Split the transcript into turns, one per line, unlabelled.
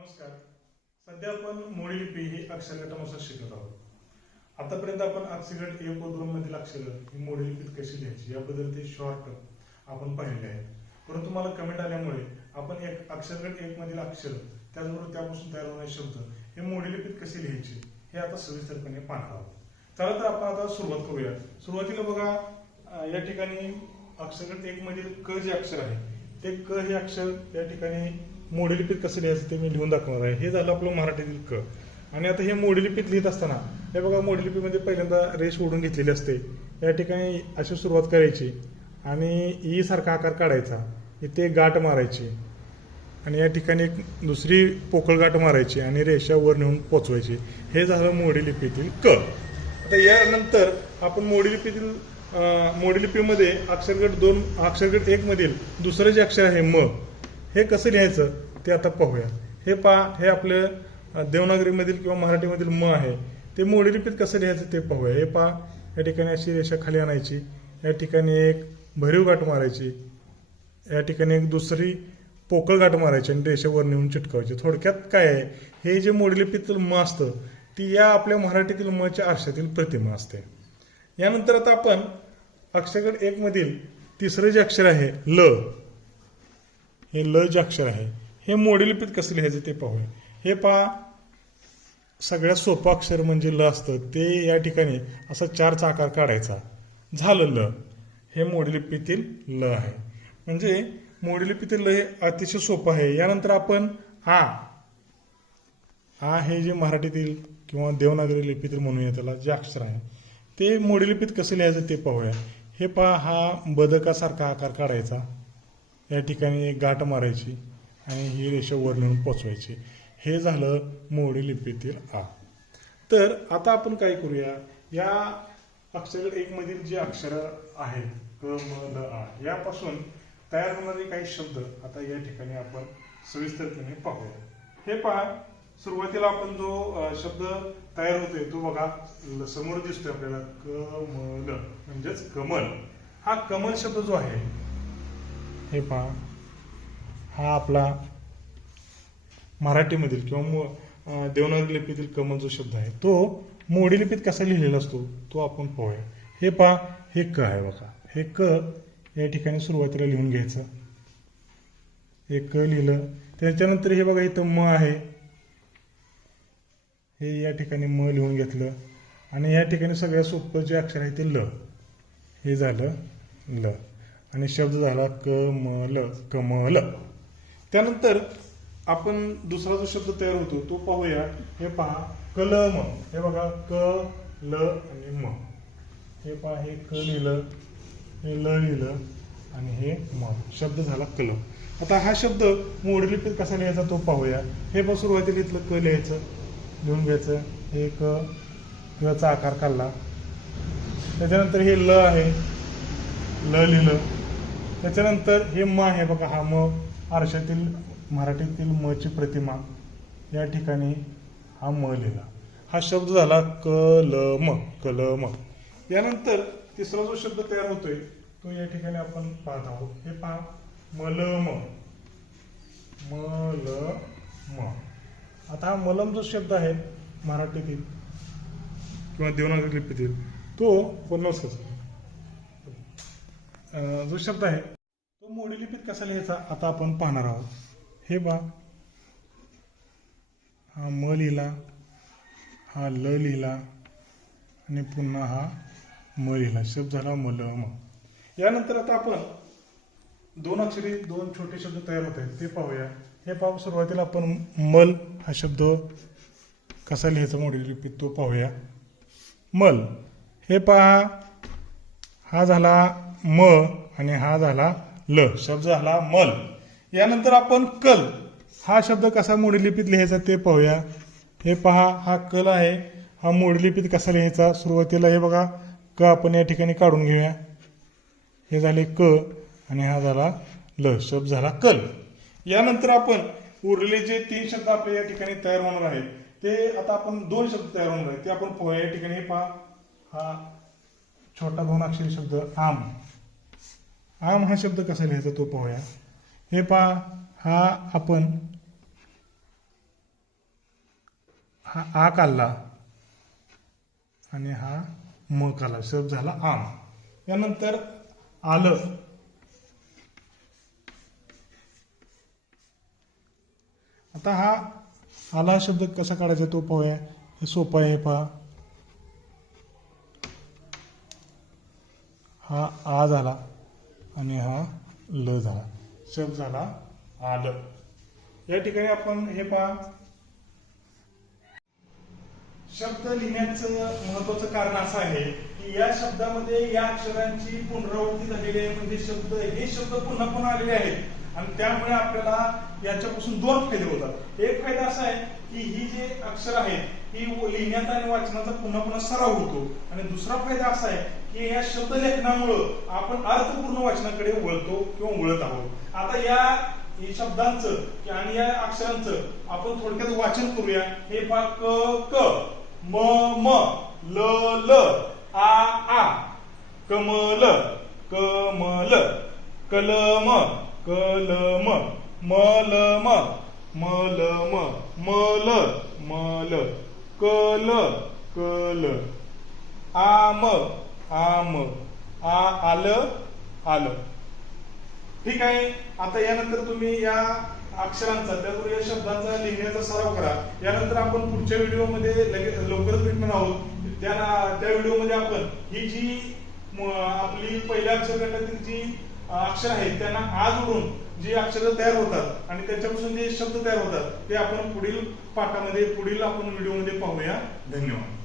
नमस्कार. सध्या आपण मोडी लिपी ही अक्षरगटानुसार शिकत आहोत. आतापर्यंत आपण अक्षरगट एक व दोन मधील अक्षर ही मोडी लिपीत कशी लिहायची. याबद्दल ते शॉर्ट आपण पाहिले आहेत. परंतु मला कमेंट आल्यामुळे आपण एक अक्षरगट एक मधील अक्षर त्याचबरोबर त्यापासून तयार होणारे शब्द हे मोडी लिपीत कसे लिहायचे हे आता सविस्तरपणे पाहणार आहोत. चला तर आपण आता सुरुवात करूया सुरुवातीला बघा या ठिकाणी अक्षरगट एक मधील क जे अक्षर आहे ते क हे अक्षर या ठिकाणी मोडीलिपीत कसं लिहायचं ते मी लिहून दाखवणार आहे. हे झालं आपलं मराठीतील क आणि आता हे मोडी लिपीत लिहित असताना हे बघा मोडी लिपीमध्ये पहिल्यांदा रेष ओढून घेतलेली असते. या ठिकाणी अशी सुरुवात करायची आणि ई सारखा आकार काढायचा. इथे गाठ मारायची. आणि या ठिकाणी एक दुसरी पोकळ गाठ मारायची आणि रेषा वर नेऊन पोचवायची. हे झालं मोडी लिपीतील क. आता यानंतर आपण मोडी लिपीतील मोडी लिपीमध्ये अक्षरगट दोन अक्षरगट एकमधील दुसरं जे अक्षर आहे म हे कसं लिहायचं? ते आता पाहूया हे पहा हे आपलं देवनागरीमधील किंवा मराठीमधील म आहे. ते मोडी लिपीत कसं लिहायचं ते पाहूया. हे पहा या ठिकाणी अशी रेषा खाली आणायची. या ठिकाणी एक भरीव गाठ मारायची. या ठिकाणी एक दुसरी पोकळ गाठ मारायची आणि रेषेवर नेऊन चिटकावायची. थोडक्यात काय आहे? हे जे मोडलिपीतील म असतं ती या आपल्या मराठीतील मच्या आरशातील प्रतिमा असते. यानंतर आता आपण अक्षरगड एक मधील तिसरं जे अक्षर आहे ल. हे ल जे अक्षर आहे हे मोडलिपीत कसं लिहायचं ते पाहूया. हे पहा सगळ्यात सोपं अक्षर म्हणजे ल असतं. ते या ठिकाणी असा चारचा आकार काढायचा. झालं ल. हे मोडलिपीतील ल आहे. म्हणजे मोडलिपीतील ल हे अतिशय सोपं आहे. यानंतर आपण आ. आ हे जे मराठीतील किंवा देवनागरी लिपीतील म्हणूया त्याला जे अक्षर आहे. ते मोडलिपीत कसं लिहायचं ते पाहूया. हे पहा हा बदकासारखा आकार काढायचा. या ठिकाणी एक गाठ मारायची. आणि ही रेषा वर नेऊन पोचवायची. हे झालं मोडी लिपीतील आ. तर आता आपण काय करूया? या अक्षर एक मधील जे अक्षर आहेत क म ल आ यापासून तयार होणारे काही शब्द आता या ठिकाणी आपण सविस्तरपणे पाहूया. हे पहा सुरुवातीला आपण जो शब्द तयार होतोय तो बघा समोर दिसतोय आपल्याला कमल म्हणजेच कमल. हा कमल शब्द जो आहे हे पहा हा आपला मराठीमधील किंवा देवनागरी लिपीतील कमल जो शब्द आहे तो मोडी लिपीत कसा लिहिलेला असतो तो आपण पाहूया. हे पहा हे क आहे बघा. हे क या ठिकाणी सुरुवातीला लिहून घ्यायचं. हे क लिहिलं. त्याच्यानंतर हे बघा इथं म आहे. हे या ठिकाणी म लिहून घेतलं. आणि या ठिकाणी सगळ्यात सोपं जे अक्षर आहे ते ल. हे झालं ल. आणि शब्द झाला क म ल. कमल त्यानंतर आपण दुसरा जो शब्द तयार होतो तो पाहूया. हे पहा कलम हे बघा क ल आणि म. हे पहा हे क लिहिलं हे ल लिहिलं आणि हे म. शब्द झाला कलम आता हा शब्द मोडलिपीत कसा लिहायचा तो पाहूया. हे बघ सुरुवातीला इथलं क लिहायचं. लिहून घ्यायचं. हे क चा आकार काढला. त्याच्यानंतर हे ल आहे. ल लिहिलं त्याच्यानंतर हे म आहे बघा हा म. आरशातील मराठीतील मची प्रतिमा या ठिकाणी हा म लिहिला. हा शब्द झाला कलम कलम यानंतर तिसरा जो शब्द तयार होतोय तो या ठिकाणी आपण पाहत आहोत. हे पहा मलम मलम आता हा मलम जो शब्द आहे मराठीतील किंवा देवनागरी लिपीतील तो पन्नास जो शब्द आहे मोडीलिपीत कसा लिहायचा आता आपण पाहणार आहोत. हे बा हा म लिहिला हा ल लिहिला आणि पुन्हा हा म लिहिला. शब्द झाला मल म. यानंतर आता आपण दोन अक्षरी दोन छोटे शब्द तयार होत आहेत. ते पाहूया. हे पाहू सुरुवातीला आपण मल हा शब्द कसा लिहायचा मोडी लिपीत तो पाहूया. मल. हे पहा. हा झाला म आणि हा झाला ल शब्द झाला मल. यानंतर आपण कल. हा शब्द कसा मोडलिपीत लिहायचा ते पाहूया. हे पहा हा कल आहे. हा मोडलिपीत कसा लिहायचा? सुरुवातीला हे बघा क आपण या ठिकाणी काढून घेऊया. हे झाले क आणि हा झाला ल. शब्द झाला कल. यानंतर आपण उरलेले जे तीन शब्द आपल्या या ठिकाणी तयार होणार आहेत ते आता आपण दोन शब्द तयार होणार आहेत ते आपण पाहूया. या ठिकाणी पहा. हा छोटा दोन अक्षरी शब्द आम. आम हा शब्द कसा लिहायचा तो पाहूया. हे पहा हा आपण हा आ काढला आणि हा म काढला. शब्द झाला आम. यानंतर आलं. आता हा आला शब्द कसा काढायचा तो पाहूया. हे सोपं आहे पहा. हा आ झाला. आणि हा ल झाला. शब्द झाला आलं. या ठिकाणी आपण हे पहा. शब्द लिहिण्याचं महत्वाचं कारण असं आहे की या शब्दामध्ये या अक्षरांची पुनरावृत्ती झालेली आहे. म्हणजे शब्द हे शब्द पुन्हा पुन्हा आलेले आहेत. आणि त्यामुळे आपल्याला याच्यापासून दोन फायदे होतात. एक फायदा असा आहे की ही जे अक्षर आहेत ही लिहिण्याचा आणि वाचनाचा पुन्हा पुन्हा सराव होतो. आणि दुसरा फायदा असा आहे की या शब्द लेखनामुळं आपण अर्थपूर्ण वाचनाकडे वळतो किंवा वळत आहोत. आता या शब्दांचं आणि या अक्षरांचं आपण थोडक्यात वाचन करूया. हे पा क क म म ल ल आ आ कमल कमल कलम कलम मलम मलम मल मल कल कल. आम आम. आ आलं आलं. ठीक आहे? आता यानंतर तुम्ही या अक्षरांचा त्याचबरोबर या शब्दांचा लिहिण्याचा सराव करा. यानंतर आपण पुढच्या व्हिडिओमध्ये लगेच लवकरच भेटणार आहोत. त्या त्या व्हिडिओमध्ये आपण ही जी आपली पहिल्या अक्षर गटातील जी अक्षर आहेत त्यांना आज उडून जी अक्षरं तयार होतात आणि त्याच्यापासून जे शब्द तयार होतात ते आपण पुढील पाठामध्ये पुढील आपण व्हिडिओमध्ये पाहूया. धन्यवाद.